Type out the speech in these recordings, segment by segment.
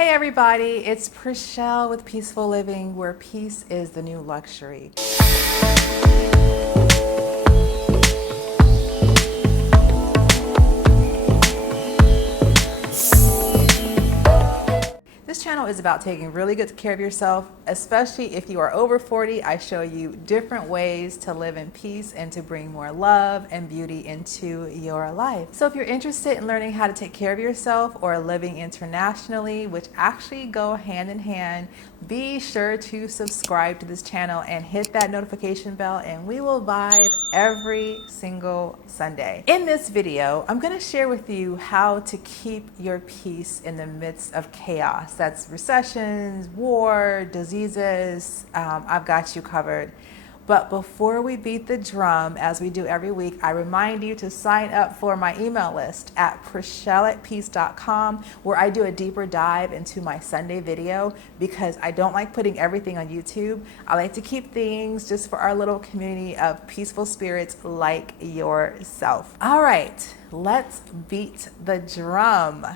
Hey everybody, it's Prachel with Peaceful Living, where peace is the new luxury. This channel is about taking really good care of yourself, especially if you are over 40. I show you different ways to live in peace and to bring more love and beauty into your life. So if you're interested in learning how to take care of yourself or living internationally, which actually go hand in hand, be sure to subscribe to this channel and hit that notification bell, and we will vibe every single Sunday. In this video, I'm going to share with you how to keep your peace in the midst of chaos. That's recessions, war, diseases. I've got you covered. But before we beat the drum, as we do every week, I remind you to sign up for my email list at prachelatpeace.com, where I do a deeper dive into my Sunday video, because I don't like putting everything on YouTube. I like to keep things just for our little community of peaceful spirits like yourself. All right, let's beat the drum.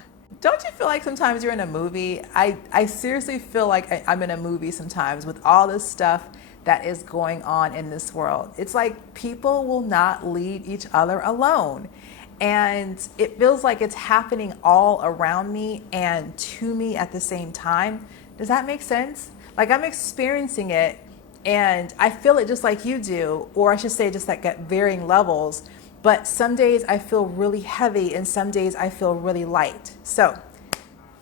Don't you feel like sometimes you're in a movie? I seriously feel like I'm in a movie sometimes with all this stuff that is going on in this world. It's like people will not leave each other alone. And it feels like it's happening all around me and to me at the same time. Does that make sense? Like I'm experiencing it and I feel it just like you do, or I should say just like at varying levels. But some days I feel really heavy and some days I feel really light. So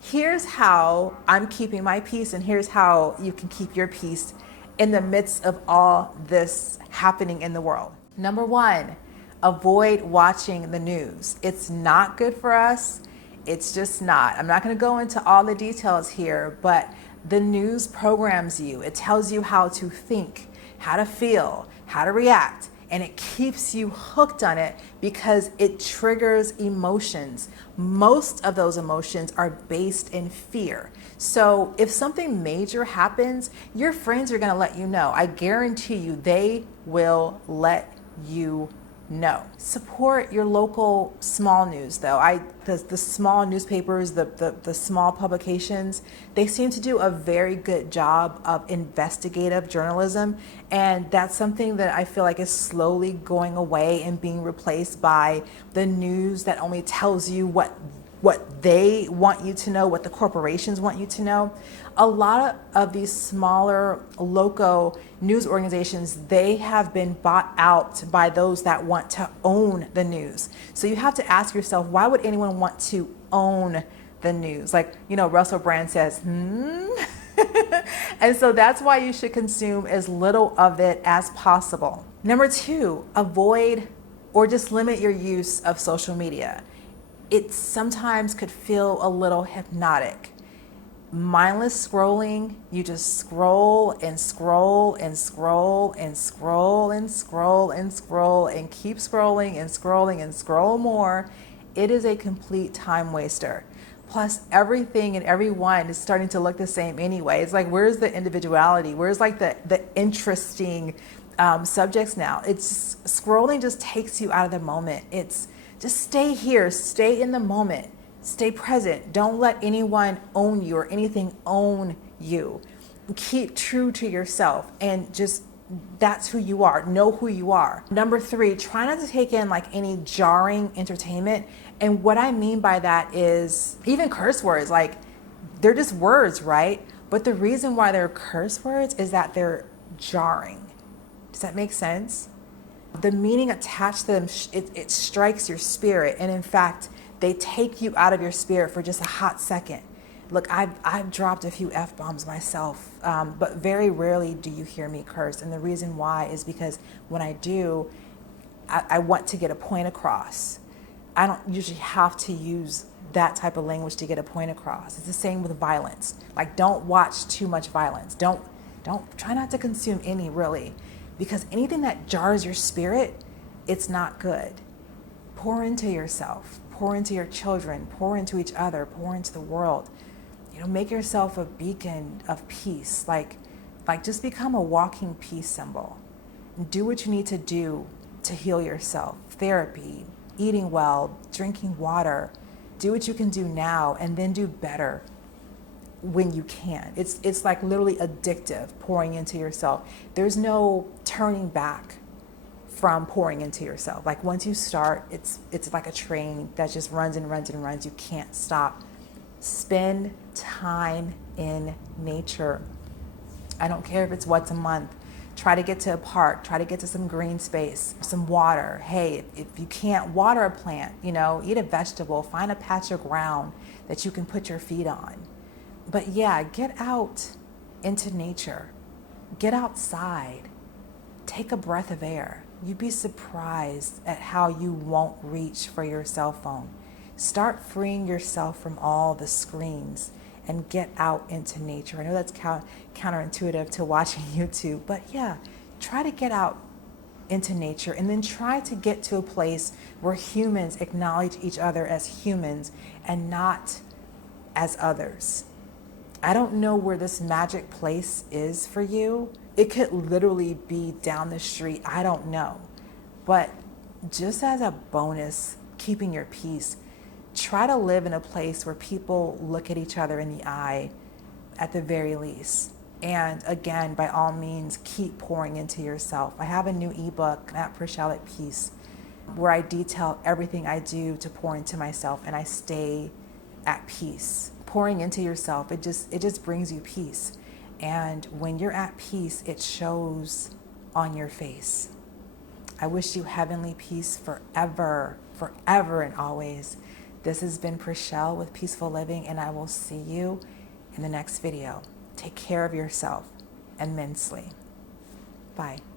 here's how I'm keeping my peace, and here's how you can keep your peace in the midst of all this happening in the world. Number one, avoid watching the news. It's not good for us. It's just not. I'm not going to go into all the details here, but the news programs you. It tells you how to think, how to feel, how to react. And it keeps you hooked on it because it triggers emotions. Most of those emotions are based in fear. So if something major happens, your friends are gonna let you know. I guarantee you they will let you know. Support your local small news though. The small newspapers, the small publications, they seem to do a very good job of investigative journalism, and that's something that I feel like is slowly going away and being replaced by the news that only tells you what they want you to know, what the corporations want you to know. A lot of these smaller local news organizations, they have been bought out by those that want to own the news. So you have to ask yourself, why would anyone want to own the news? Like, Russell Brand says, And so that's why you should consume as little of it as possible. Number two, avoid or just limit your use of social media. It sometimes could feel a little hypnotic. Mindless scrolling, you just scroll and scroll and scroll and scroll and scroll and scroll and keep scrolling and scrolling and scroll more. It is a complete time waster. Plus everything and everyone is starting to look the same anyway. It's like, where's the individuality? Where's like the interesting subjects now? It's scrolling just takes you out of the moment. It's just stay here, stay in the moment, stay present. Don't let anyone own you or anything own you. Keep true to yourself and just that's who you are. Know who you are. Number three, try not to take in like any jarring entertainment. And what I mean by that is even curse words, like they're just words, right? But the reason why they're curse words is that they're jarring. Does that make sense? The meaning attached to them, it strikes your spirit. And in fact, they take you out of your spirit for just a hot second. Look, I've dropped a few F-bombs myself, but very rarely do you hear me curse. And the reason why is because when I do, I want to get a point across. I don't usually have to use that type of language to get a point across. It's the same with violence. Like, don't watch too much violence. Don't try not to consume any, really. Because anything that jars your spirit, it's not good. Pour into yourself, pour into your children, pour into each other, pour into the world. Make yourself a beacon of peace. Like just become a walking peace symbol. And do what you need to do to heal yourself. Therapy, eating well, drinking water. Do what you can do now and then do better. when you can. It's like literally addictive, pouring into yourself. There's no turning back from pouring into yourself. Like once you start, it's like a train that just runs and runs and runs. You can't stop. Spend time in nature. I don't care if it's once a month. Try to get to a park, try to get to some green space, some water. Hey, if you can't water a plant, you know, eat a vegetable, find a patch of ground that you can put your feet on. But yeah, get out into nature. Get outside. Take a breath of air. You'd be surprised at how you won't reach for your cell phone. Start freeing yourself from all the screens and get out into nature. I know that's counterintuitive to watching YouTube, but yeah, try to get out into nature and then try to get to a place where humans acknowledge each other as humans and not as others. I don't know where this magic place is for you. It could literally be down the street. I don't know. But just as a bonus, keeping your peace, try to live in a place where people look at each other in the eye at the very least. And again, by all means, keep pouring into yourself. I have a new ebook at Prachel at Peace where I detail everything I do to pour into myself and I stay at peace. Pouring into yourself, it just brings you peace. And when you're at peace, it shows on your face. I wish you heavenly peace forever, forever and always. This has been Prachel with Peaceful Living, and I will see you in the next video. Take care of yourself immensely. Bye.